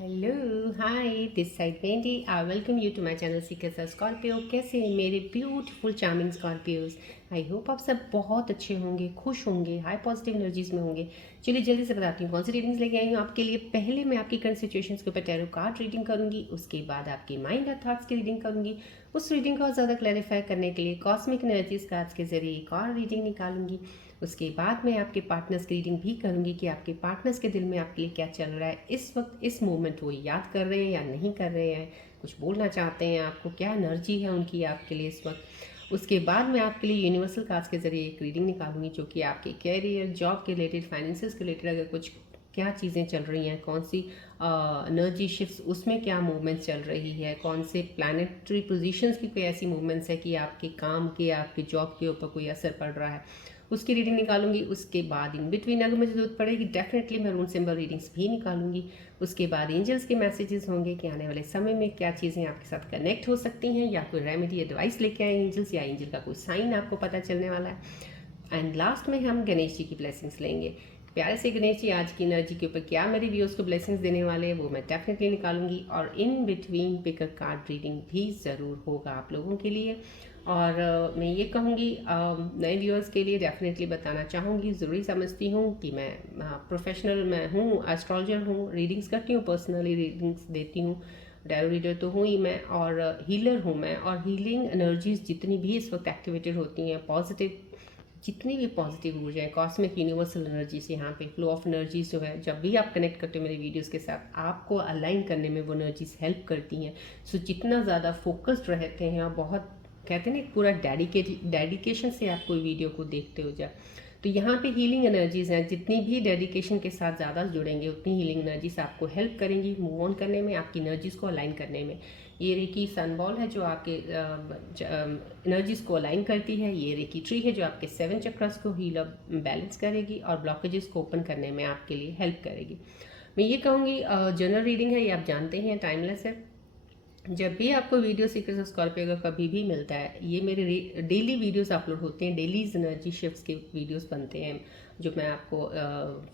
Hello hi this side पेंटी I welcome you to my channel seekers of Scorpio. कैसे हैं मेरे beautiful charming Scorpios. I hope आप सब बहुत अच्छे होंगे, खुश होंगे, हाई पॉजिटिव एनर्जीज में होंगे। चलिए जल्दी से बताती हूँ कौन सी रीडिंग्स लेके आई हूँ आपके लिए। पहले मैं आपकी करंट सिचुएशंस के ऊपर टैरो कार्ड रीडिंग करूँगी, उसके बाद आपकी माइंड और थॉट्स की रीडिंग करूँगी। उस रीडिंग को ज़्यादा क्लैरिफाई करने के लिए कॉस्मिक एनर्जीज कार्ड्स के जरिए एक और रीडिंग निकालूंगी। उसके बाद मैं आपके पार्टनर्स की रीडिंग भी करूंगी कि आपके पार्टनर्स के दिल में आपके लिए क्या चल रहा है इस वक्त, इस मोमेंट वो याद कर रहे हैं या नहीं कर रहे हैं, कुछ बोलना चाहते हैं आपको, क्या एनर्जी है उनकी आपके लिए इस वक्त। उसके बाद मैं आपके लिए यूनिवर्सल कार्ड्स के जरिए एक रीडिंग निकालूंगी जो कि आपके कैरियर, जॉब के रिलेटेड, फाइनेंसिस के रिलेटेड अगर कुछ क्या चीज़ें चल रही हैं, कौन सी एनर्जी शिफ्ट्स, उसमें क्या मूवमेंट्स चल रही है, कौन से प्लानिटरी पोजीशंस की कोई ऐसी मूवमेंट्स है कि आपके काम के, आपके जॉब के ऊपर कोई असर पड़ रहा है, उसकी रीडिंग निकालूंगी। उसके बाद इन बिटवीन अगर मुझे जरूरत पड़ेगी डेफिनेटली मैं रून सिंबल रीडिंग्स भी निकालूंगी। उसके बाद एंजल्स के मैसेजेस होंगे कि आने वाले समय में क्या चीज़ें आपके साथ कनेक्ट हो सकती हैं, या कोई रेमेडी एडवाइस लेके आए एंजल्स, या एंजल का कोई साइन आपको पता चलने वाला है। एंड लास्ट में हम गणेश जी की ब्लेसिंग्स लेंगे। प्यारे से गणेश जी आज की एनर्जी के ऊपर क्या मेरे व्यूअर्स को ब्लेसिंग्स देने वाले हैं वो मैं डेफिनेटली निकालूंगी। और in between pick a card reading भी ज़रूर होगा आप लोगों के लिए। और मैं ये कहूँगी नए व्यूअर्स के लिए डेफिनेटली बताना चाहूँगी, ज़रूरी समझती हूँ कि मैं प्रोफेशनल मैं हूँ, एस्ट्रोलॉजर हूँ, रीडिंग्स करती हूँ, पर्सनली रीडिंग्स देती हूँ, टैरो रीडर तो हूँ ही मैं, और हीलर हूँ मैं। और हीलिंग एनर्जीज जितनी भी इस वक्त एक्टिवेटेड होती हैं, पॉजिटिव जितनी भी पॉजिटिव ऊर्जा है, कॉस्मिक यूनिवर्सल एनर्जी से यहाँ पे फ्लो ऑफ एनर्जीज जो है, जब भी आप कनेक्ट करते हो मेरे वीडियोस के साथ, आपको अलाइन करने में वो एनर्जीज हेल्प करती हैं। सो जितना ज़्यादा फोकस्ड रहते हैं और बहुत कहते हैं ना, एक पूरा डेडिकेशन से आप कोई वीडियो को देखते हो जाए, तो यहाँ पे हीलिंग एनर्जीज हैं, जितनी भी डेडिकेशन के साथ ज़्यादा जुड़ेंगे उतनी हीलिंग एनर्जीज आपको हेल्प करेंगी मूव ऑन करने में, आपकी एनर्जीज को अलाइन करने में। ये रेकी सनबॉल है जो आपके एनर्जीज को अलाइन करती है। ये रेकी ट्री है जो आपके 7 चक्रस को हील अप बैलेंस करेगी और ब्लॉकेजेस को ओपन करने में आपके लिए हेल्प करेगी। मैं ये कहूँगी जनरल रीडिंग है, ये आप जानते हैं, टाइमलेस है। जब भी आपको वीडियो सीक्रेट्स ऑफ स्कॉर्पियो का कभी भी मिलता है, ये मेरे डेली वीडियोस अपलोड होते हैं, डेली एनर्जी शिफ्ट्स के वीडियोस बनते हैं जो मैं आपको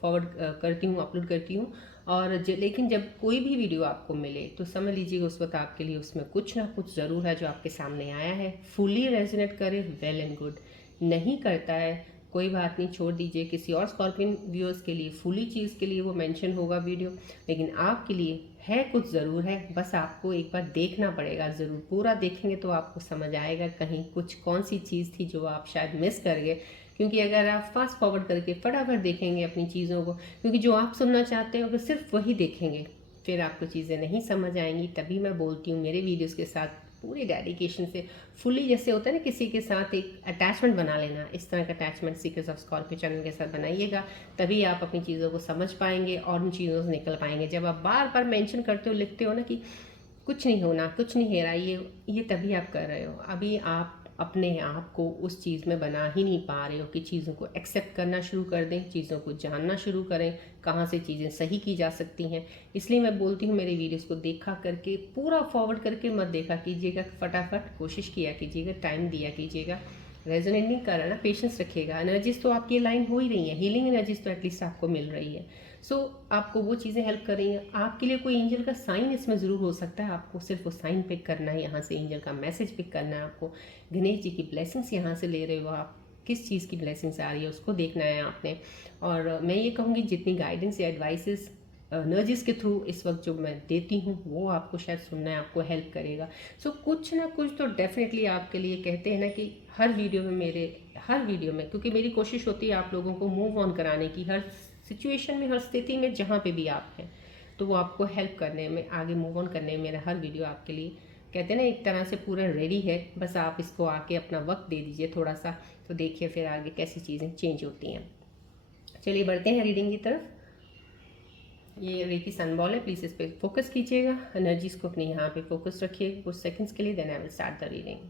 फॉरवर्ड करती हूँ, अपलोड करती हूँ। और लेकिन जब कोई भी वीडियो आपको मिले तो समझ लीजिएगा उस वक्त आपके लिए उसमें कुछ ना कुछ ज़रूर है जो आपके सामने आया है। फुली रेजोनेट करे वेल एंड गुड, नहीं करता है कोई बात नहीं, छोड़ दीजिए। किसी और स्कॉर्पियन व्यूअर्स के लिए फुली चीज़ के लिए वो मेंशन होगा वीडियो, लेकिन आपके लिए है कुछ ज़रूर है, बस आपको एक बार देखना पड़ेगा ज़रूर। पूरा देखेंगे तो आपको समझ आएगा कहीं कुछ कौन सी चीज़ थी जो आप शायद मिस कर गए। क्योंकि अगर आप फास्ट फॉरवर्ड करके फटाफट देखेंगे अपनी चीज़ों को, क्योंकि जो आप सुनना चाहते हो अगर सिर्फ वही देखेंगे फिर आपको चीज़ें नहीं समझ आएंगी। तभी मैं बोलती हूँ मेरे वीडियोस के साथ पूरे डेडिकेशन से फुली, जैसे होता है ना किसी के साथ एक अटैचमेंट बना लेना, इस तरह का attachment secrets of Scorpio channel के साथ बनाइएगा, तभी आप अपनी चीज़ों को समझ पाएंगे और उन चीज़ों से निकल पाएंगे। जब आप बार बार मेंशन करते हो, लिखते हो ना कि कुछ नहीं होना, कुछ नहीं हेरा, ये तभी आप कर रहे हो, अभी आप अपने आप को उस चीज़ में बना ही नहीं पा रहे हो कि चीज़ों को एक्सेप्ट करना शुरू कर दें, चीज़ों को जानना शुरू करें, कहाँ से चीज़ें सही की जा सकती हैं। इसलिए मैं बोलती हूँ मेरे वीडियोस को देखा करके, पूरा फॉरवर्ड करके मत देखा कीजिएगा, फटाफट कोशिश किया कीजिएगा, टाइम दिया कीजिएगा। रेजोनेट नहीं कर रहा ना, पेशेंस रखिएगा। एनर्जीज तो आपकी लाइन हो ही रही है, हीलिंग एनर्जीज तो एटलीस्ट आपको मिल रही है। सो आपको वो चीज़ें हेल्प कर रही हैं। आपके लिए कोई एंजल का साइन इसमें ज़रूर हो सकता है, आपको सिर्फ वो साइन पिक करना है, यहाँ से एंजल का मैसेज पिक करना है आपको। गणेश जी की ब्लेसिंग्स यहाँ से ले रहे हो आप, किस चीज़ की ब्लेसिंग्स आ रही है उसको देखना है आपने। और मैं ये कहूँगी जितनी गाइडेंस या एडवाइसेस एनर्जीज के थ्रू इस वक्त जो मैं देती हूँ वो आपको शायद सुनना है, आपको हेल्प करेगा। सो कुछ ना कुछ तो डेफिनेटली आपके लिए, कहते हैं ना कि हर वीडियो में हर वीडियो में, क्योंकि मेरी कोशिश होती है आप लोगों को मूव ऑन कराने की, हर सिचुएशन में, हर स्थिति में, जहाँ पे भी आप हैं, तो वो आपको हेल्प करने में, आगे मूव ऑन करने में मेरा हर वीडियो आपके लिए, कहते हैं ना, एक तरह से पूरा रेडी है। बस आप इसको आके अपना वक्त दे दीजिए थोड़ा सा, तो देखिए फिर आगे कैसी चीज़ें चेंज होती हैं। चलिए बढ़ते हैं रीडिंग की तरफ। ये रेकी सनबॉल है, प्लीज़ इस पर फोकस कीजिएगा, एनर्जीज को अपने यहाँ पे फोकस रखिए कुछ सेकंड्स के लिए, then I will start the reading.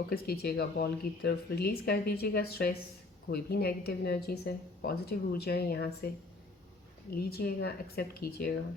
Focus कीजिएगा बॉल की तरफ, रिलीज़ कर दीजिएगा स्ट्रेस, कोई भी नेगेटिव एनर्जी से पॉजिटिव ऊर्जा है यहाँ से लीजिएगा, एक्सेप्ट कीजिएगा।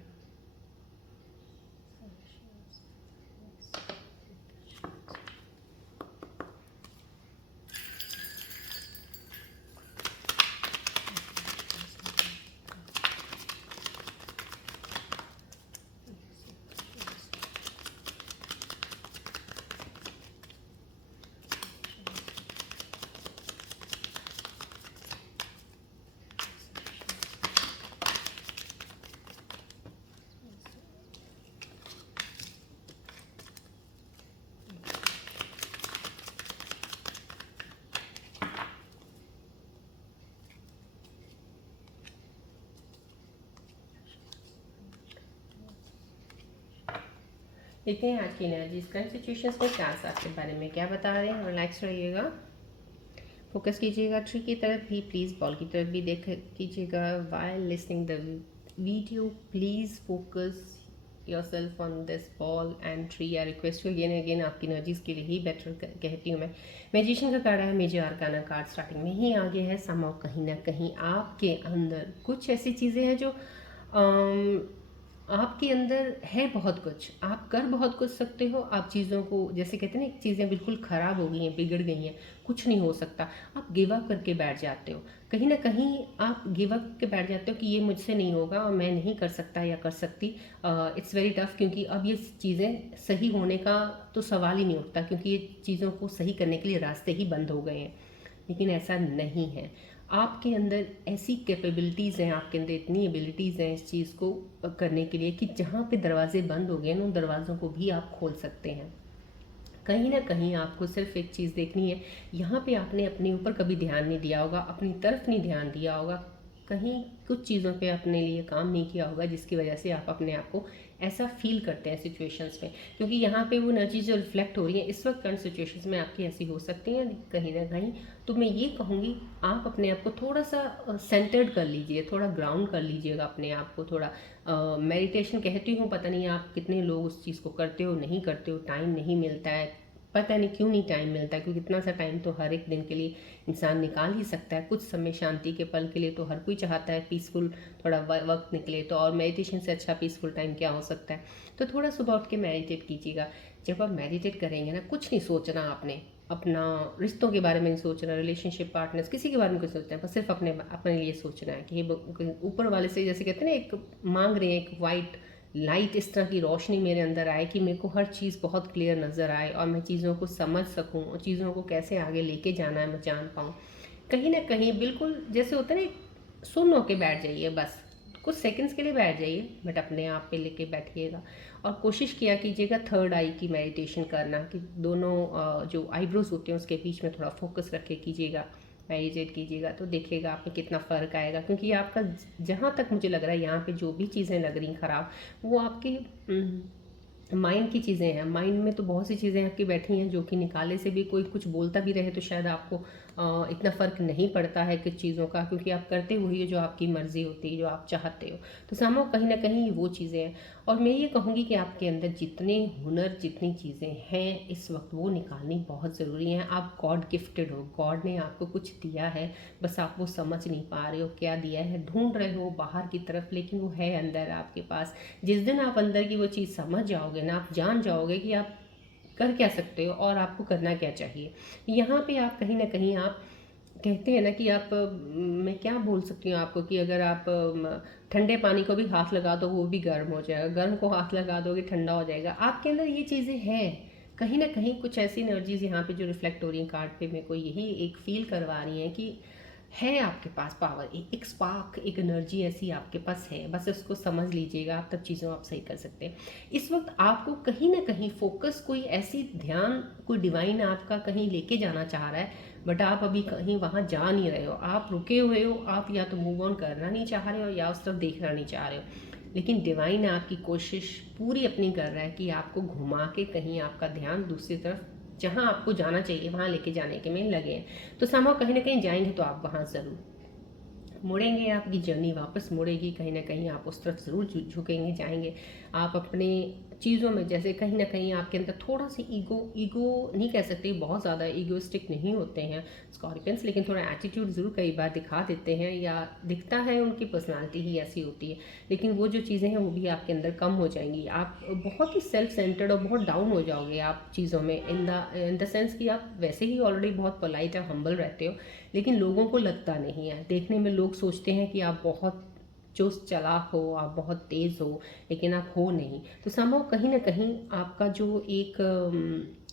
देखते हैं आज की एनर्जीज करंट सिचुएशंस में क्या आपके बारे में क्या बता रहे हैं। रिलैक्स रहिएगा, फोकस कीजिएगा ट्री की तरफ भी, प्लीज़ बॉल की तरफ भी देख कीजिएगा। While listening the video please focus yourself on this ball and tree. I request you again again, आपकी एनर्जीज के लिए ही बेटर कहती हूँ मैं। मैजिशियन का कार्ड है, मेजर आर्काना कार्ड स्टार्टिंग में ही आगे है। समाव कहीं ना कहीं आपके अंदर कुछ ऐसी चीज़ें हैं जो आपके अंदर है, बहुत कुछ आप कर बहुत कुछ सकते हो। आप चीज़ों को जैसे कहते हैं ना, चीज़ें बिल्कुल ख़राब हो गई हैं, बिगड़ गई हैं, कुछ नहीं हो सकता, आप गिव अप करके बैठ जाते हो। कहीं ना कहीं आप गिव अप के बैठ जाते हो कि ये मुझसे नहीं होगा और मैं नहीं कर सकता या कर सकती। इट्स वेरी टफ, क्योंकि अब ये चीज़ें सही होने का तो सवाल ही नहीं उठता, क्योंकि ये चीज़ों को सही करने के लिए रास्ते ही बंद हो गए हैं। लेकिन ऐसा नहीं है, आपके अंदर ऐसी कैपेबिलिटीज़ हैं, आपके अंदर इतनी एबिलिटीज़ हैं इस चीज़ को करने के लिए कि जहाँ पे दरवाजे बंद हो गए ना, उन दरवाज़ों को भी आप खोल सकते हैं। कहीं ना कहीं आपको सिर्फ एक चीज़ देखनी है, यहाँ पे आपने अपने ऊपर कभी ध्यान नहीं दिया होगा, अपनी तरफ नहीं ध्यान दिया होगा, कहीं कुछ चीज़ों पे अपने लिए काम नहीं किया होगा, जिसकी वजह से आप अपने आप को ऐसा फील करते हैं सिचुएशंस में। क्योंकि यहाँ पे वो एनर्जी जो रिफ्लेक्ट हो रही है इस वक्त करंट सिचुएशंस में आपकी ऐसी हो सकती हैं कहीं ना कहीं। तो मैं ये कहूँगी, आप अपने आप को थोड़ा सा सेंटर्ड कर लीजिए, थोड़ा ग्राउंड कर लीजिएगा अपने आप को, थोड़ा मेडिटेशन कहती हूँ, पता नहीं आप कितने लोग उस चीज़ को करते हो, नहीं करते हो, टाइम नहीं मिलता है, पता नहीं क्यों नहीं टाइम मिलता है, क्योंकि इतना सा टाइम तो हर एक दिन के लिए इंसान निकाल ही सकता है। कुछ समय शांति के पल के लिए तो हर कोई चाहता है, पीसफुल थोड़ा वक्त निकले, तो और मेडिटेशन से अच्छा पीसफुल टाइम क्या हो सकता है। तो थोड़ा सुबह उठ के मेडिटेट कीजिएगा। जब आप मेडिटेट करेंगे ना, कुछ नहीं सोचना आपने, अपना रिश्तों के बारे में नहीं सोचना, रिलेशनशिप पार्टनर्स किसी के बारे में कुछ सोचना है, बस सिर्फ अपने अपने लिए सोचना है कि ये ऊपर वाले से, जैसे कहते हैं ना, एक मांग रहे हैं एक वाइट लाइट, इस तरह की रोशनी मेरे अंदर आए कि मेरे को हर चीज़ बहुत क्लियर नज़र आए और मैं चीज़ों को समझ सकूं और चीज़ों को कैसे आगे लेके जाना है मैं जान पाऊँ। कहीं ना कहीं बिल्कुल जैसे होता है ना, सुन होके बैठ जाइए, बस कुछ सेकंड्स के लिए बैठ जाइए, बट अपने आप पे लेके बैठिएगा। और कोशिश किया कीजिएगा थर्ड आई की मेडिटेशन करना, कि दोनों जो आईब्रोज होते हैं उसके बीच में थोड़ा फोकस रख के कीजिएगा, मेडिटेट कीजिएगा, तो देखिएगा आप में कितना फ़र्क आएगा। क्योंकि आपका, जहाँ तक मुझे लग रहा है, यहाँ पे जो भी चीज़ें लग रही ख़राब, वो आपकी माइंड की चीज़ें हैं। माइंड में तो बहुत सी चीज़ें आपकी बैठी हैं जो कि निकाले से भी कोई कुछ बोलता भी रहे तो शायद आपको इतना फ़र्क नहीं पड़ता है कुछ चीज़ों का, क्योंकि आप करते वही हो जो आपकी मर्ज़ी होती है, जो आप चाहते हो। तो सामो कहीं ना कहीं वो चीज़ें हैं। और मैं ये कहूँगी कि आपके अंदर जितने हुनर, जितनी चीज़ें हैं इस वक्त, वो निकालनी बहुत ज़रूरी हैं। आप गॉड गिफ्टेड हो, गॉड ने आपको कुछ दिया है, बस आप वो समझ नहीं पा रहे हो क्या दिया है, ढूंढ रहे हो बाहर की तरफ, लेकिन वो है अंदर आपके पास। जिस दिन आप अंदर की वो चीज़ समझ जाओगे ना, आप जान जाओगे कि आप कर क्या सकते हो और आपको करना क्या चाहिए। यहाँ पे आप कहीं ना कहीं, आप कहते हैं ना कि आप, मैं क्या बोल सकती हूँ आपको, कि अगर आप ठंडे पानी को भी हाथ लगा दो वो भी गर्म हो जाएगा, गर्म को हाथ लगा दोगे ठंडा हो जाएगा। आपके अंदर ये चीज़ें हैं, कहीं ना कहीं कुछ ऐसी एनर्जीज यहाँ पे जो रिफ्लेक्ट हो रही हैं कार्ड पे, मेरे को यही एक फील करवा रही हैं कि है आपके पास पावर, एक स्पार्क, एक एनर्जी ऐसी आपके पास है, बस उसको समझ लीजिएगा आप, तब चीज़ों आप सही कर सकते हैं। इस वक्त आपको कहीं ना कहीं फोकस, कोई ऐसी ध्यान, कोई डिवाइन आपका कहीं लेके जाना चाह रहा है, बट आप अभी कहीं वहाँ जा नहीं रहे हो, आप रुके हुए हो। आप या तो मूव ऑन करना नहीं चाह रहे हो या उस तरफ देखना नहीं चाह रहे हो, लेकिन डिवाइन आपकी कोशिश पूरी अपनी कर रहा है कि आपको घुमा के कहीं आपका ध्यान दूसरी तरफ, जहाँ आपको जाना चाहिए वहाँ लेके जाने के में लगे हैं। तो समहाउ कहीं ना कहीं जाएंगे तो आप वहाँ ज़रूर मुड़ेंगे, आपकी जर्नी वापस मुड़ेगी, कहीं ना कहीं आप उस तरफ ज़रूर झुकेंगे, जाएंगे। आप अपने चीज़ों में जैसे कहीं ना कहीं आपके अंदर थोड़ा सा ईगो ईगो नहीं कह सकते, बहुत ज़्यादा ईगोइस्टिक नहीं होते हैं स्कॉर्पियंस, लेकिन थोड़ा एटीट्यूड ज़रूर कई बार दिखा देते हैं, या दिखता है, उनकी पर्सनालिटी ही ऐसी होती है। लेकिन वो जो चीज़ें हैं वो भी आपके अंदर कम हो जाएंगी। आप बहुत ही सेल्फ सेंटर्ड और बहुत डाउन हो जाओगे आप चीज़ों में, इन द सेंस कि आप वैसे ही ऑलरेडी बहुत पोलाइट और हम्बल रहते हो, लेकिन लोगों को लगता नहीं है। देखने में लोग सोचते हैं कि आप बहुत चुस्त चालाक हो, आप बहुत तेज़ हो, लेकिन आप हो नहीं। तो समहाउ कहीं ना कहीं आपका जो एक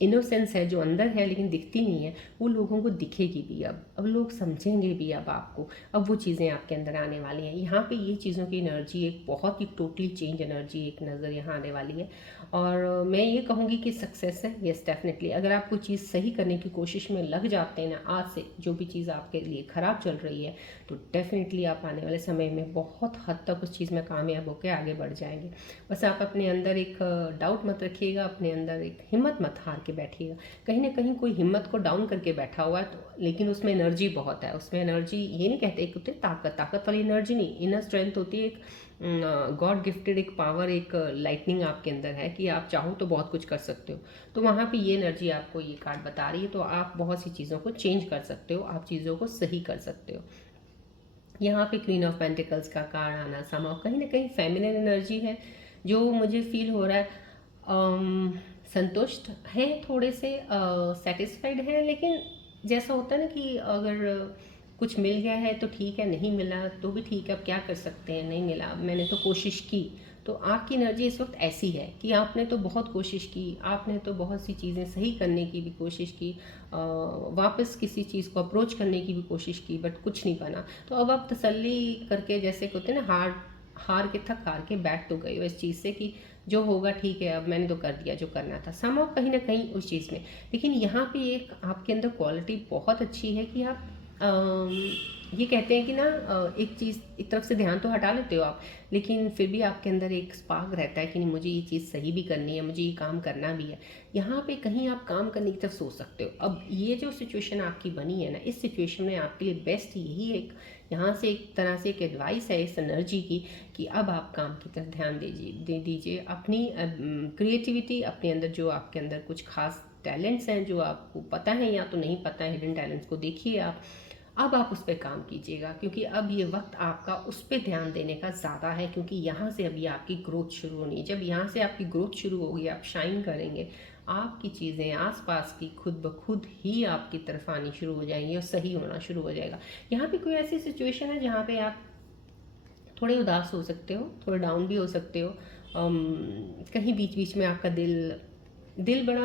इनोसेंस है जो अंदर है लेकिन दिखती नहीं है, वो लोगों को दिखेगी भी। अब लोग समझेंगे भी अब आपको, अब वो चीज़ें आपके अंदर आने वाली हैं। यहाँ पे ये चीज़ों की एनर्जी एक बहुत ही टोटली चेंज एनर्जी एक नज़र यहाँ आने वाली है। और मैं ये कहूँगी कि सक्सेस है, यस डेफिनेटली। अगर आप कोई चीज़ सही करने की कोशिश में लग जाते हैं ना, आज से जो भी चीज़ आपके लिए ख़राब चल रही है, तो डेफिनेटली आप आने वाले समय में बहुत हद तक उस चीज़ में कामयाब होकर आगे बढ़ जाएंगे। बस आप अपने अंदर एक डाउट मत रखिएगा, अपने अंदर एक हिम्मत मत हार के बैठिएगा। कहीं ना कहीं कोई हिम्मत को डाउन करके बैठा हुआ है, तो लेकिन उसमें एनर्जी बहुत है। उसमें एनर्जी, ये नहीं कहते एक होती है ताकत वाली एनर्जी नहीं, इनर स्ट्रेंथ होती है, एक गॉड गिफ्टेड एक पावर, एक लाइटनिंग आपके अंदर है कि आप चाहो तो बहुत कुछ कर सकते हो। तो वहाँ पे ये एनर्जी आपको ये कार्ड बता रही है, तो आप बहुत सी चीज़ों को चेंज कर सकते हो, आप चीज़ों को सही कर सकते हो। यहाँ पे क्वीन ऑफ पेंटिकल्स का कार्ड आना समाव कहीं ना कहीं फेमिनिन एनर्जी है, जो मुझे फील हो रहा है। संतुष्ट हैं, थोड़े से सेटिस्फाइड हैं, लेकिन जैसा होता है ना कि अगर कुछ मिल गया है तो ठीक है, नहीं मिला तो भी ठीक है, अब क्या कर सकते हैं, नहीं मिला, मैंने तो कोशिश की। तो आपकी एनर्जी इस वक्त ऐसी है कि आपने तो बहुत कोशिश की, आपने तो बहुत सी चीज़ें सही करने की भी कोशिश की, वापस किसी चीज़ को अप्रोच करने की भी कोशिश की, बट कुछ नहीं बना। तो अब आप तसल्ली करके, जैसे कहते हैं ना, हार के थक हार के बैठ तो गई हो इस चीज़ से कि जो होगा ठीक है, अब मैंने तो कर दिया जो करना था, समाव कहीं ना कहीं उस चीज़ में। लेकिन यहाँ पे एक आपके अंदर क्वालिटी बहुत अच्छी है कि आप ये कहते हैं कि ना, एक चीज़ एक तरफ से ध्यान तो हटा लेते हो आप, लेकिन फिर भी आपके अंदर एक स्पार्क रहता है कि नहीं, मुझे ये चीज़ सही भी करनी है, मुझे ये काम करना भी है। यहाँ पे कहीं आप काम करने की तरफ सोच सकते हो। अब ये जो सिचुएशन आपकी बनी है ना, इस सिचुएशन में आपके लिए बेस्ट यही एक, यहाँ से एक तरह से एक एडवाइस है इस एनर्जी की, कि अब आप काम की तरफ ध्यान दे दीजिए। अपनी क्रिएटिविटी, अपने अंदर जो आपके अंदर कुछ खास टैलेंट्स हैं जो आपको पता है या तो नहीं पता है, हिडन टैलेंट्स को देखिए आप। अब आप उस पर काम कीजिएगा, क्योंकि अब ये वक्त आपका उस पर ध्यान देने का ज़्यादा है, क्योंकि यहाँ से अभी आपकी ग्रोथ शुरू होनी है। जब यहाँ से आपकी ग्रोथ शुरू होगी, आप शाइन करेंगे, आपकी चीज़ें आसपास की खुद ब खुद ही आपकी तरफ आनी शुरू हो जाएंगी और सही होना शुरू हो जाएगा। यहाँ पे कोई ऐसी सिचुएशन है जहाँ पे आप थोड़े उदास हो सकते हो, थोड़े डाउन भी हो सकते हो, कहीं बीच बीच में आपका दिल दिल बड़ा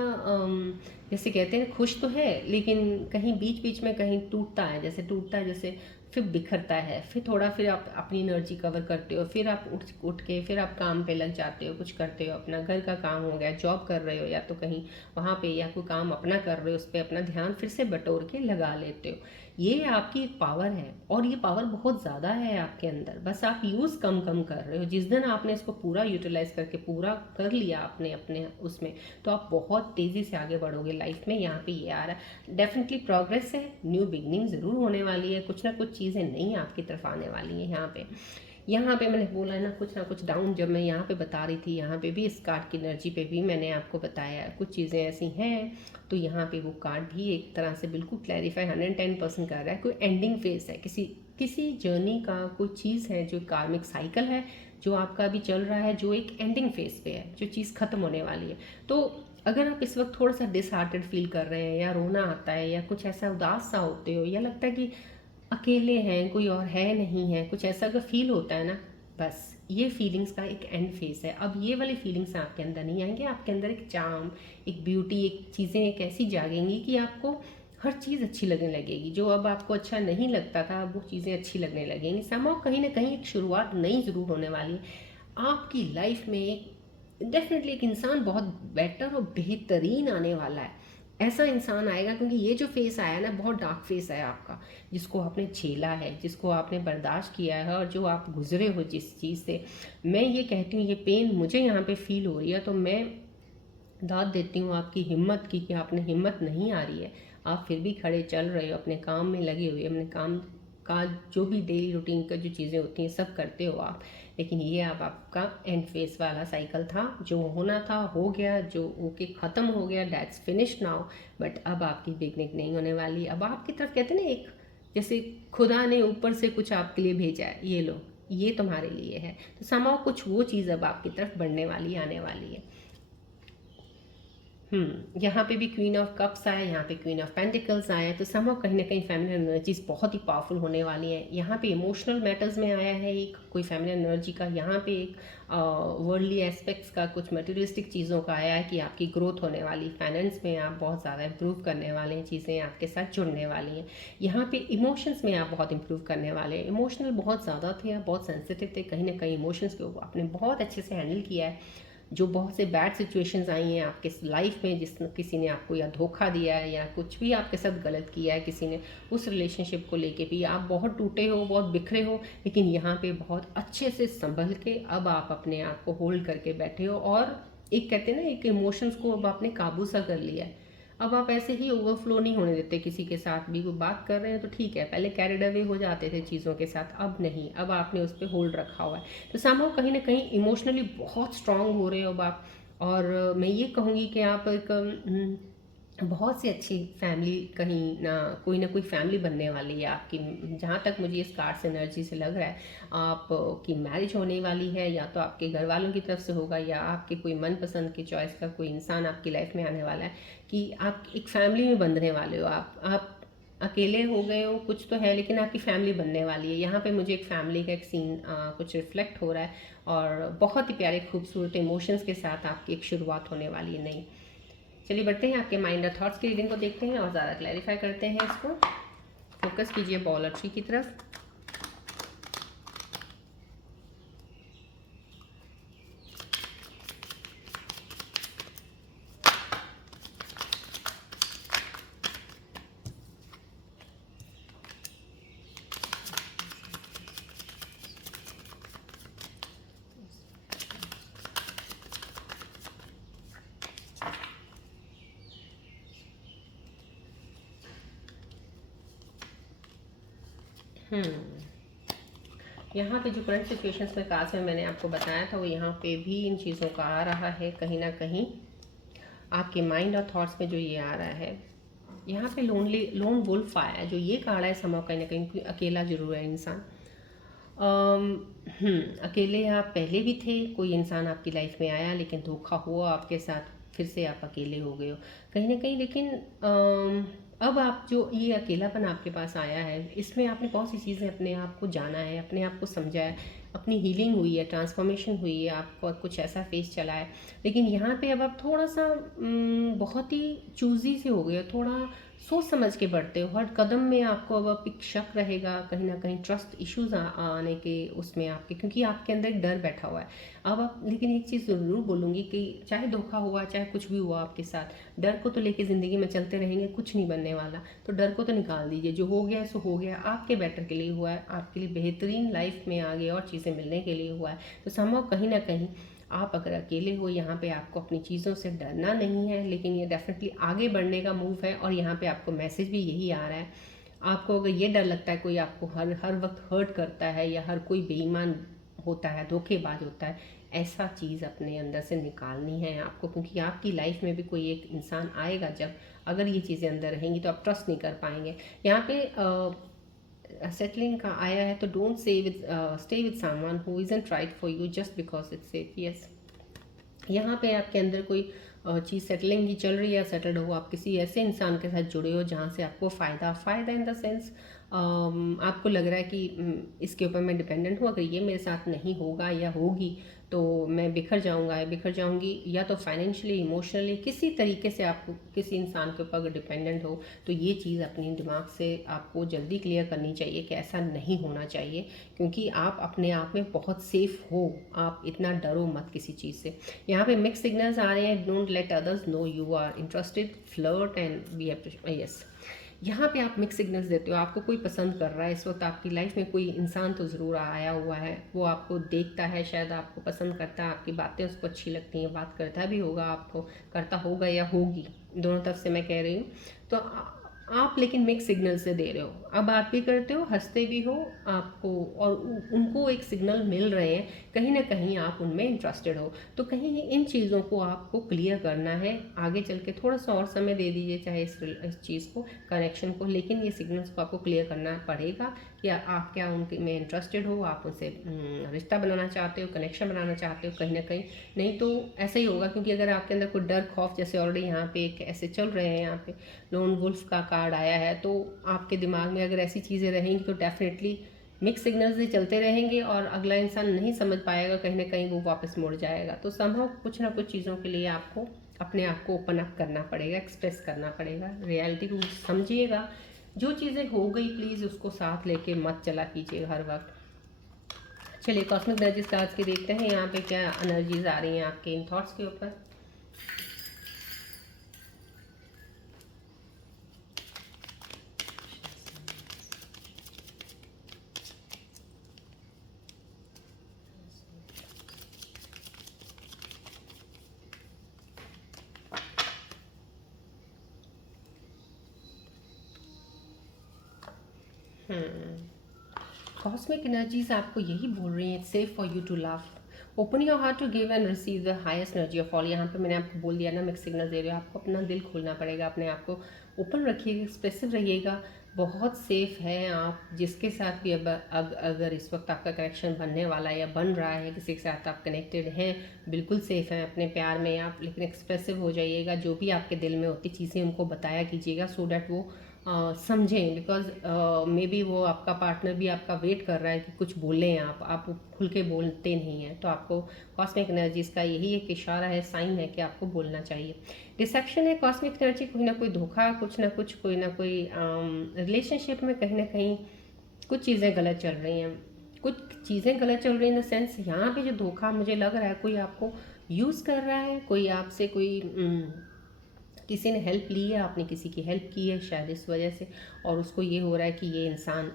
जैसे कहते हैं खुश तो है, लेकिन कहीं बीच बीच में कहीं टूटता है, जैसे फिर बिखरता है, फिर थोड़ा, फिर आप अपनी एनर्जी कवर करते हो, फिर आप उठ उठ के फिर आप काम पे लग जाते हो, कुछ करते हो, अपना घर का काम हो गया, जॉब कर रहे हो या तो कहीं वहाँ पे, या कोई काम अपना कर रहे हो, उस पर अपना ध्यान फिर से बटोर के लगा लेते हो। ये आपकी एक पावर है, और ये पावर बहुत ज़्यादा है आपके अंदर, बस आप यूज़ कम कम कर रहे हो। जिस दिन आपने इसको पूरा यूटिलाइज करके पूरा कर लिया आपने अपने उसमें, तो आप बहुत तेज़ी से आगे बढ़ोगे लाइफ में। यहाँ पे ये आ रहा है, डेफिनेटली प्रोग्रेस है, न्यू बिगनिंग ज़रूर होने वाली है, कुछ ना कुछ चीज़ें नई आपकी तरफ आने वाली हैं। यहाँ पे मैंने बोला है ना कुछ डाउन, जब मैं यहाँ पे बता रही थी, यहाँ पे भी इस कार्ड की एनर्जी पे भी मैंने आपको बताया कुछ चीज़ें ऐसी हैं। तो यहाँ पे वो कार्ड भी एक तरह से बिल्कुल क्लैरिफाई 110% कर रहा है, कोई एंडिंग फेज है, किसी जर्नी का कोई चीज़ है, जो कार्मिक साइकिल है जो आपका अभी चल रहा है, जो एक एंडिंग फेज पे है, जो चीज़ ख़त्म होने वाली है। तो अगर आप इस वक्त थोड़ा सा डिसहार्टेड फील कर रहे हैं, या रोना आता है, या कुछ ऐसा उदास सा होते हो, या लगता है कि अकेले हैं, कोई और है नहीं है, कुछ ऐसा अगर फील होता है ना, बस ये फीलिंग्स का एक एंड फेस है। अब ये वाली फीलिंग्स आपके अंदर नहीं आएंगे, आपके अंदर एक चार्म, एक ब्यूटी, एक चीज़ें एक ऐसी जागेंगी कि आपको हर चीज़ अच्छी लगने लगेगी। जो अब आपको अच्छा नहीं लगता था, अब वो चीज़ें अच्छी लगने लगेंगी। समाव कहीं ना कहीं एक शुरुआत नई ज़रूर होने वाली है आपकी लाइफ में। एक डेफिनेटली एक इंसान बहुत बेटर और बेहतरीन आने वाला है, ऐसा इंसान आएगा, क्योंकि ये जो फेस आया ना, बहुत डार्क फेस है आपका, जिसको आपने झेला है, जिसको आपने बर्दाश्त किया है, और जो आप गुजरे हो जिस चीज़ से। मैं ये कहती हूँ, ये पेन मुझे यहाँ पे फील हो रही है, तो मैं दाद देती हूँ आपकी हिम्मत की, कि आपने हिम्मत नहीं आ रही है, आप फिर भी खड़े चल रहे हो, अपने काम में लगे हुए, अपने काम का जो भी डेली रूटीन का जो चीज़ें होती हैं सब करते हो आप, लेकिन ये अब आपका एंड फेस वाला साइकिल था। जो होना था हो गया, जो ओके ख़त्म हो गया, दैट्स फिनिश नाउ। बट अब आपकी बिगनिंग नहीं होने वाली। अब आपकी तरफ कहते हैं ना, एक जैसे खुदा ने ऊपर से कुछ आपके लिए भेजा है, ये लो, ये तुम्हारे लिए है। तो समाओ कुछ वो चीज़ अब आपकी तरफ बढ़ने वाली, आने वाली है। यहाँ पे भी क्वीन ऑफ कप्स आया, यहाँ पे क्वीन ऑफ पेंटिकल्स आया, तो समहाउ कहीं ना कहीं फेमिनिन एनर्जीज बहुत ही पावरफुल होने वाली है। यहाँ पे इमोशनल मैटर्स में आया है एक कोई फेमिनिन एनर्जी का, यहाँ पे एक वर्ल्डली एस्पेक्ट्स का, कुछ मटेरियलिस्टिक चीज़ों का आया है कि आपकी ग्रोथ होने वाली, फाइनेंस में आप बहुत ज़्यादा इंप्रूव करने वाले हैं, चीज़ें आपके साथ जुड़ने वाली हैं। यहाँ पे इमोशंस में आप बहुत इंप्रूव करने वाले हैं। इमोशनल बहुत ज़्यादा थे, आप बहुत सेंसिटिव थे, कहीं ना कहीं इमोशंस को आपने बहुत अच्छे से हैंडल किया है। जो बहुत से बैड सिचुएशंस आई हैं आपके लाइफ में, जिस किसी ने आपको या धोखा दिया है या कुछ भी आपके साथ गलत किया है किसी ने, उस रिलेशनशिप को लेके भी आप बहुत टूटे हो, बहुत बिखरे हो, लेकिन यहाँ पे बहुत अच्छे से संभल के अब आप अपने आप को होल्ड करके बैठे हो। और एक कहते हैं ना, एक इमोशंस को अब आपने काबू सा कर लिया है। अब आप ऐसे ही ओवरफ्लो नहीं होने देते, किसी के साथ भी कोई बात कर रहे हैं तो ठीक है, पहले कैरिड अवे हो जाते थे चीज़ों के साथ, अब नहीं, अब आपने उस पर होल्ड रखा हुआ है। तो समहाउ कहीं ना कहीं इमोशनली बहुत स्ट्रांग हो रहे हो अब आप। और मैं ये कहूँगी कि आप एक बहुत सी अच्छी फैमिली, कहीं ना कोई फैमिली बनने वाली है आपकी। जहाँ तक मुझे इस कार्ड से एनर्जी से लग रहा है, आपकी मैरिज होने वाली है, या तो आपके घर वालों की तरफ से होगा, या आपके कोई मनपसंद की चॉइस का कोई इंसान आपकी लाइफ में आने वाला है, कि आप एक फैमिली में बंधने वाले हो। आप अकेले हो गए हो कुछ तो है, लेकिन आपकी फैमिली बनने वाली है। यहाँ पे मुझे एक फैमिली का एक सीन कुछ रिफ्लेक्ट हो रहा है, और बहुत ही प्यारे खूबसूरत इमोशंस के साथ आपकी एक शुरुआत होने वाली है नई। चलिए बढ़ते हैं, आपके माइंड और थॉट्स की रीडिंग को देखते हैं और ज़्यादा क्लैरिफाई करते हैं इसको। फोकस कीजिए बॉल और ट्री की तरफ। यहाँ पे जो करंट सिचुएशंस में कास्ट में मैंने आपको बताया था, वो यहाँ पे भी इन चीज़ों का आ रहा है। कहीं ना कहीं आपके माइंड और थॉट्स में जो ये आ रहा है, यहाँ पे लोन वुल्फ आया है। जो ये कार्ड है समाव कहीं ना कहीं अकेला जरूर है इंसान। अकेले आप पहले भी थे, कोई इंसान आपकी लाइफ में आया लेकिन धोखा हुआ आपके साथ, फिर से आप अकेले हो गए हो कहीं ना कहीं। लेकिन अब आप जो ये अकेलापन आपके पास आया है, इसमें आपने बहुत सी चीज़ें अपने आप को जाना है, अपने आप को समझा है, अपनी हीलिंग हुई है, ट्रांसफॉर्मेशन हुई है, आपको कुछ ऐसा फेस चला है। लेकिन यहाँ पे अब आप थोड़ा सा बहुत ही चूजी से हो गए हो, थोड़ा सोच समझ के बढ़ते हो। हर कदम में आपको अब एक शक रहेगा, कहीं ना कहीं ट्रस्ट इश्यूज आने के उसमें आपके, क्योंकि आपके अंदर एक डर बैठा हुआ है। अब आप, लेकिन एक चीज़ ज़रूर बोलूँगी कि चाहे धोखा हुआ, चाहे कुछ भी हुआ आपके साथ, डर को तो लेके ज़िंदगी में चलते रहेंगे, कुछ नहीं बनने वाला। तो डर को तो निकाल दीजिए, जो हो गया सो हो गया, आपके बेटर के लिए हुआ है, आपके लिए बेहतरीन लाइफ में आगे और चीज़ें मिलने के लिए हुआ है। तो संभव कहीं ना कहीं आप अगर अकेले हो, यहाँ पे आपको अपनी चीज़ों से डरना नहीं है, लेकिन ये डेफिनेटली आगे बढ़ने का मूव है। और यहाँ पे आपको मैसेज भी यही आ रहा है। आपको अगर ये डर लगता है कोई आपको हर हर वक्त हर्ट करता है, या हर कोई बेईमान होता है, धोखेबाज होता है, ऐसा चीज़ अपने अंदर से निकालनी है आपको। क्योंकि आपकी लाइफ में भी कोई एक इंसान आएगा, जब अगर ये चीज़ें अंदर रहेंगी तो आप ट्रस्ट नहीं कर पाएंगे। यहाँ पे सेटलिंग का आया है, तो don't stay with someone who isn't right for you just because it's safe. Yes, यहाँ पे आपके अंदर कोई चीज़ सेटलिंग ही चल रही है, सेटल्ड हो, आप किसी ऐसे इंसान के साथ जुड़े हो जहाँ से आपको फ़ायदा इन द सेंस आपको लग रहा है कि इसके ऊपर मैं डिपेंडेंट हूँ, अगर ये मेरे साथ नहीं होगा या होगी तो मैं बिखर जाऊँगा या बिखर जाऊँगी, या तो फाइनेंशियली, इमोशनली, किसी तरीके से आपको किसी इंसान के ऊपर अगर डिपेंडेंट हो, तो ये चीज़ अपने दिमाग से आपको जल्दी क्लियर करनी चाहिए कि ऐसा नहीं होना चाहिए। क्योंकि आप अपने आप में बहुत सेफ हो, आप इतना डरो मत किसी चीज़ से। यहाँ पे मिक्स सिग्नल्स आ रहे हैं, don't let others know you are interested, flirt and be yes. यहाँ पे आप मिक्स सिग्नल्स देते हो, आपको कोई पसंद कर रहा है इस वक्त, आपकी लाइफ में कोई इंसान तो ज़रूर आया हुआ है, वो आपको देखता है, शायद आपको पसंद करता है, आपकी बातें उसको अच्छी लगती हैं, बात करता भी होगा, आपको करता होगा या होगी, दोनों तरफ से मैं कह रही हूँ। तो आप लेकिन मिक्स सिग्नल से दे रहे हो। अब आप भी करते हो, हंसते भी हो आपको, और उनको एक सिग्नल मिल रहे हैं, कहीं ना कहीं आप उनमें इंटरेस्टेड हो। तो कहीं इन चीज़ों को आपको क्लियर करना है। आगे चल के थोड़ा सा और समय दे दीजिए चाहे इस चीज़ को, कनेक्शन को, लेकिन ये सिग्नल्स को आपको क्लियर करना पड़ेगा कि आप क्या उनके में इंटरेस्टेड हो, आप उनसे रिश्ता बनाना चाहते हो, कनेक्शन बनाना चाहते हो कहीं ना कहीं। नहीं तो ऐसा ही होगा, क्योंकि अगर आपके अंदर कोई डर खौफ, जैसे ऑलरेडी यहाँ पे एक ऐसे चल रहे हैं, यहाँ पे लोन वुल्फ का कार्ड आया है, तो आपके दिमाग में अगर ऐसी चीज़ें रहेंगी तो डेफिनेटली मिक्स सिग्नल्स ही चलते रहेंगे और अगला इंसान नहीं समझ पाएगा, कहीं ना कहीं वो वापस मुड़ जाएगा। तो संभव कुछ ना कुछ चीज़ों के लिए आपको अपने आप को ओपन अप करना पड़ेगा, एक्सप्रेस करना पड़ेगा, रियलिटी को समझिएगा। जो चीज़ें हो गई प्लीज़ उसको साथ लेके मत चला कीजिए हर वक्त। चलिए कॉस्मिक एनर्जीज कार्ड्स के देखते हैं यहाँ पे क्या एनर्जीज आ रही हैं आपके इन थॉट्स के ऊपर। कॉस्मिक एनर्जीज आपको यही बोल रही हैं, it's safe for you to love, open your heart to give and receive the highest energy of all. यहाँ पे मैंने आपको बोल दिया ना, मिक्स सिग्नल दे रहे हो, आपको अपना दिल खोलना पड़ेगा, अपने आप को ओपन रखिएगा, एक्सप्रेसिव रहिएगा। बहुत सेफ है आप जिसके साथ भी अब अगर इस वक्त आपका कनेक्शन बनने वाला है या बन रहा है, किसी के साथ आप कनेक्टेड हैं, बिल्कुल सेफ हैं अपने प्यार में आप। लेकिन एक्सप्रेसिव हो जाइएगा, जो भी आपके दिल में होती चीज़ें उनको बताया कीजिएगा, सो डैट वो समझें। बिकॉज मे बी वो आपका पार्टनर भी आपका वेट कर रहा है कि कुछ बोलें, आप खुल के बोलते नहीं हैं। तो आपको कॉस्मिक एनर्जीज का यही एक इशारा है, साइन है कि आपको बोलना चाहिए। डिसेप्शन है कॉस्मिक एनर्जी, कोई ना कोई धोखा, कुछ ना कुछ, कोई ना कोई रिलेशनशिप में कहीं ना कहीं कुछ चीज़ें गलत चल रही हैं। कुछ चीज़ें गलत चल रही हैं इन द सेंस, यहाँ पे जो धोखा मुझे लग रहा है, कोई आपको यूज़ कर रहा है, कोई आपसे कोई किसी ने हेल्प ली है, आपने किसी की हेल्प की है शायद इस वजह से, और उसको ये हो रहा है कि ये इंसान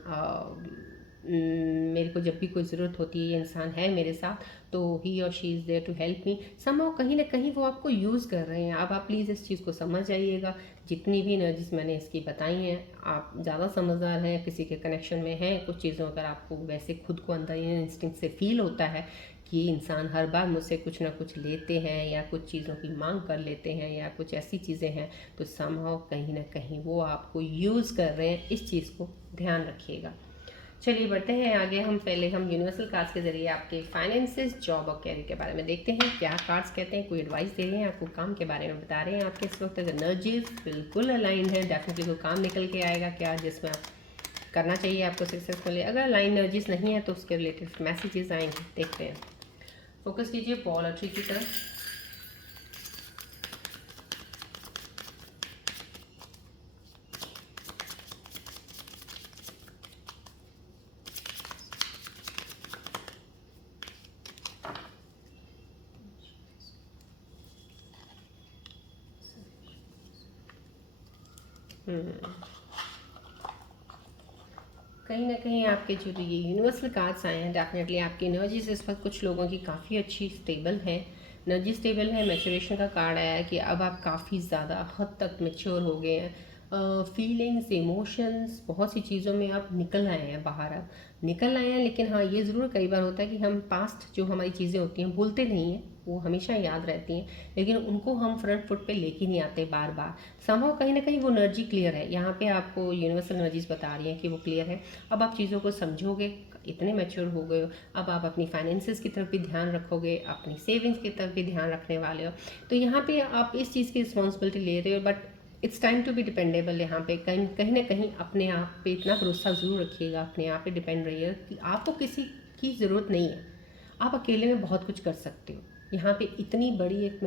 मेरे को जब भी कोई ज़रूरत होती है ये इंसान है मेरे साथ, तो ही और she is there to help me somehow. कहीं ना कहीं वो आपको यूज़ कर रहे हैं। अब आप प्लीज़ इस चीज़ को समझ जाइएगा। जितनी भी एनर्जीज मैंने इसकी बताई हैं, आप ज़्यादा समझदार हैं, किसी के कनेक्शन में हैं, कुछ चीज़ों अगर आपको वैसे खुद को अंदर इंस्टिंक्ट से फील होता है कि इंसान हर बार मुझसे कुछ ना कुछ लेते हैं या कुछ चीज़ों की मांग कर लेते हैं या कुछ ऐसी चीज़ें हैं, तो समहाउ कहीं ना कहीं वो आपको यूज़ कर रहे हैं। इस चीज़ को ध्यान रखिएगा। चलिए बढ़ते हैं आगे। हम यूनिवर्सल कार्ड्स के जरिए आपके फाइनेंसेस, जॉब और कैरियर के बारे में देखते हैं क्या कार्ड्स कहते हैं। कोई एडवाइस दे रहे हैं आपको, काम के बारे में बता रहे हैं आपके इस वक्त एनर्जीज बिल्कुल अलाइन है। डेफिनेटली कोई काम निकल के आएगा क्या जिसमें आप करना चाहिए आपको सक्सेसफुली। अगर अलाइन एनर्जीज नहीं है तो उसके रिलेटेड मैसेजेस आएंगे, देखते हैं। फोकस कीजिए पॉलिट्री की तरफ। कहीं ना कहीं आपके जो ये यूनिवर्सल कार्ड्स आए हैं, डेफिनेटली आपकी एनर्जीज इस वक्त कुछ लोगों की काफ़ी अच्छी स्टेबल है। एनर्जी स्टेबल है। मैच्योरेशन का कार्ड आया है कि अब आप काफ़ी ज़्यादा हद तक मैच्योर हो गए हैं। फीलिंग्स, इमोशंस, बहुत सी चीज़ों में आप निकल आए हैं बाहर, अब निकल आए हैं। लेकिन हाँ, ये ज़रूर कई बार होता है कि हम पास्ट जो हमारी चीज़ें होती हैं भूलते नहीं हैं, वो हमेशा याद रहती हैं, लेकिन उनको हम फ्रंट फुट पे लेके नहीं आते बार बार। संभव कहीं ना कहीं वो एनर्जी क्लियर है। यहाँ पे आपको यूनिवर्सल एनर्जीज बता रही हैं कि वो क्लियर है। अब आप चीज़ों को समझोगे, इतने मैच्योर हो गए हो, अब आप अपनी फाइनेंसेस की तरफ भी ध्यान रखोगे, अपनी सेविंग्स की तरफ भी ध्यान रखने वाले हो। तो यहाँ पे आप इस चीज़ की रिस्पॉन्सिबिलिटी ले रहे हो, but it's time to be dependable. यहाँ पे कहीं कहीं ना कहीं अपने आप पे इतना भरोसा ज़रूर रखिएगा, अपने आप पे डिपेंड रहिए कि आपको किसी की ज़रूरत नहीं है, आप अकेले में बहुत कुछ कर सकते हो। यहाँ पे इतनी बड़ी एक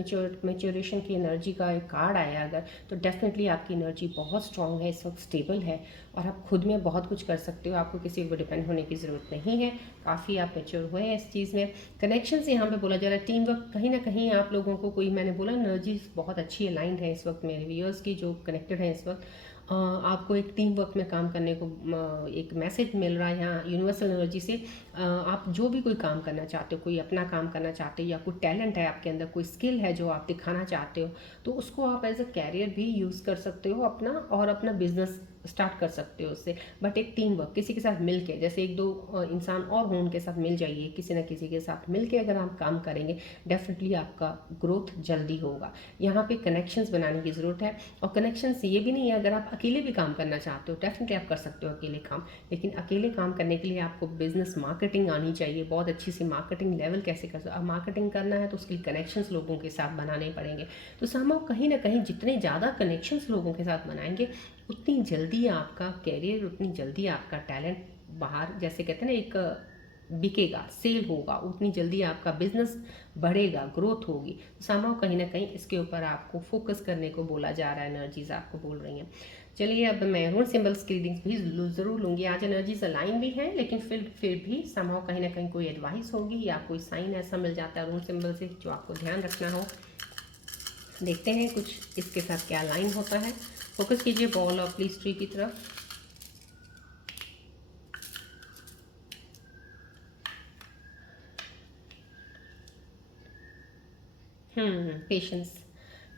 मैच्योरेशन की एनर्जी का एक कार्ड आया अगर, तो डेफिनेटली आपकी एनर्जी बहुत स्ट्रांग है, इस वक्त स्टेबल है, और आप खुद में बहुत कुछ कर सकते हो। आपको किसी को डिपेंड होने की ज़रूरत नहीं है। काफ़ी आप मैच्योर हुए हैं इस चीज़ में। कनेक्शन से यहाँ पे बोला जा रहा है टीम वर्क, कहीं ना कहीं आप लोगों को कोई, मैंने बोला एनर्जी बहुत अच्छी अलाइंड है इस वक्त मेरे व्यूअर्स की जो कनेक्टेड है इस वक्त। आपको एक टीम वर्क में काम करने को एक मैसेज मिल रहा है यहाँ यूनिवर्सल एनर्जी से। आप जो भी कोई काम करना चाहते हो, कोई अपना काम करना चाहते हो या कोई टैलेंट है आपके अंदर, कोई स्किल है जो आप दिखाना चाहते हो, तो उसको आप एज अ कैरियर भी यूज़ कर सकते हो अपना, और अपना बिजनेस स्टार्ट कर सकते हो उससे। बट एक टीम वर्क किसी के साथ मिल के, जैसे एक दो इंसान और हों उनके साथ मिल जाइए, किसी न किसी के साथ मिल के अगर आप काम करेंगे डेफिनेटली आपका ग्रोथ जल्दी होगा। यहाँ पे कनेक्शंस बनाने की ज़रूरत है। और कनेक्शंस ये भी नहीं है, अगर आप अकेले भी काम करना चाहते हो डेफिनेटली आप कर सकते हो अकेले काम, लेकिन अकेले काम करने के लिए आपको बिजनेस मार्केटिंग आनी चाहिए, बहुत अच्छी सी मार्केटिंग लेवल कैसे कर सकते हो। अब मार्केटिंग करना है तो उसके लिए कनेक्शंस लोगों के साथ बनाने पड़ेंगे। तो समहाउ कहीं ना कहीं जितने ज़्यादा कनेक्शंस लोगों के साथ बनाएंगे उतनी जल्दी आपका कैरियर, उतनी जल्दी आपका टैलेंट बाहर, जैसे कहते हैं ना, एक बिकेगा, सेल होगा, उतनी जल्दी आपका बिजनेस बढ़ेगा, ग्रोथ होगी। समहाउ कहीं ना कहीं इसके ऊपर आपको फोकस करने को बोला जा रहा है, एनर्जीज आपको बोल रही हैं। चलिए अब मैं रून सिंबल्स की रीडिंग्स भी ज़रूर लूँगी। आज एनर्जीज अलाइन भी हैं, लेकिन फिर भी समहाउ कहीं ना कहीं कोई एडवाइस होगी या कोई साइन ऐसा मिल जाता है रून सिंबल से जो आपको ध्यान रखना हो। देखते हैं कुछ इसके साथ क्या लाइन होता है। फोकस कीजिए बॉल ऑफ प्लीज ट्री की तरफ। पेशेंस,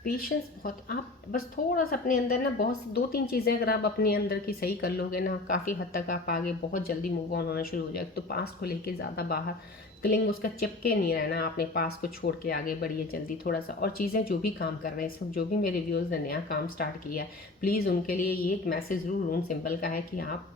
पेशेंस बहुत, आप बस थोड़ा सा अपने अंदर ना, बहुत दो तीन चीज़ें अगर आप अपने अंदर की सही कर लोगे ना, काफ़ी हद तक आप आगे बहुत जल्दी मूव ऑन होना शुरू हो जाएगा। तो पास को लेके ज़्यादा बाहर क्लिंग उसका चिपके नहीं रहना, आपने पास को छोड़ के आगे बढ़िए जल्दी थोड़ा सा। और चीज़ें जो भी काम कर रहे हैं इस वक्त, जो भी मेरे व्यूअर्स ने नया काम स्टार्ट किया है, प्लीज़ उनके लिए ये एक मैसेज ज़रूर रूम सिंबल का है कि आप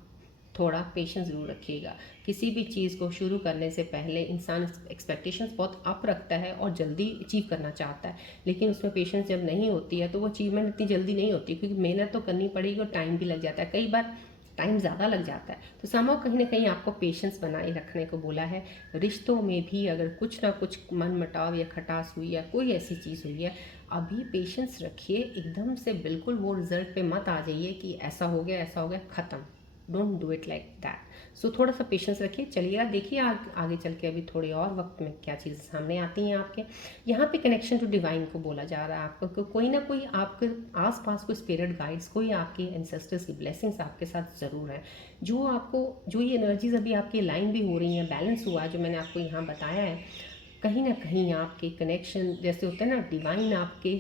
थोड़ा पेशेंस ज़रूर रखिएगा। किसी भी चीज़ को शुरू करने से पहले इंसान एक्सपेक्टेशंस बहुत अप रखता है और जल्दी अचीव करना चाहता है, लेकिन उसमें पेशेंस जब नहीं होती है तो वो अचीवमेंट इतनी जल्दी नहीं होती, क्योंकि मेहनत तो करनी पड़ेगी और टाइम भी लग जाता है, कई बार टाइम ज़्यादा लग जाता है। तो समहाउ कहीं ना कहीं आपको पेशेंस बनाए रखने को बोला है। रिश्तों में भी अगर कुछ ना कुछ मन मटाव या खटास हुई या कोई ऐसी चीज़ हुई है, अभी पेशेंस रखिए, एकदम से बिल्कुल वो रिजल्ट पे मत आ जाइए कि ऐसा हो गया ऐसा हो गया, ख़त्म। Don't do it like that. So थोड़ा सा पेशेंस रखिए, चलिएगा देखिए आगे चल के अभी थोड़े और वक्त में क्या चीज़ें सामने आती हैं आपके। यहाँ पे कनेक्शन टू डिवाइन को बोला जा रहा है आपको, कि कोई ना कोई आपके आसपास कोई स्पिरिट गाइड्स, कोई आपके एंसेस्टर्स की ब्लेसिंग्स आपके साथ ज़रूर है, जो आपको, जो ये एनर्जीज अभी आपकी लाइन भी हो रही हैं, बैलेंस हुआ है जो मैंने आपको यहाँ बताया है, कहीं ना कहीं आपके कनेक्शन जैसे होते हैं ना, डिवाइन आपके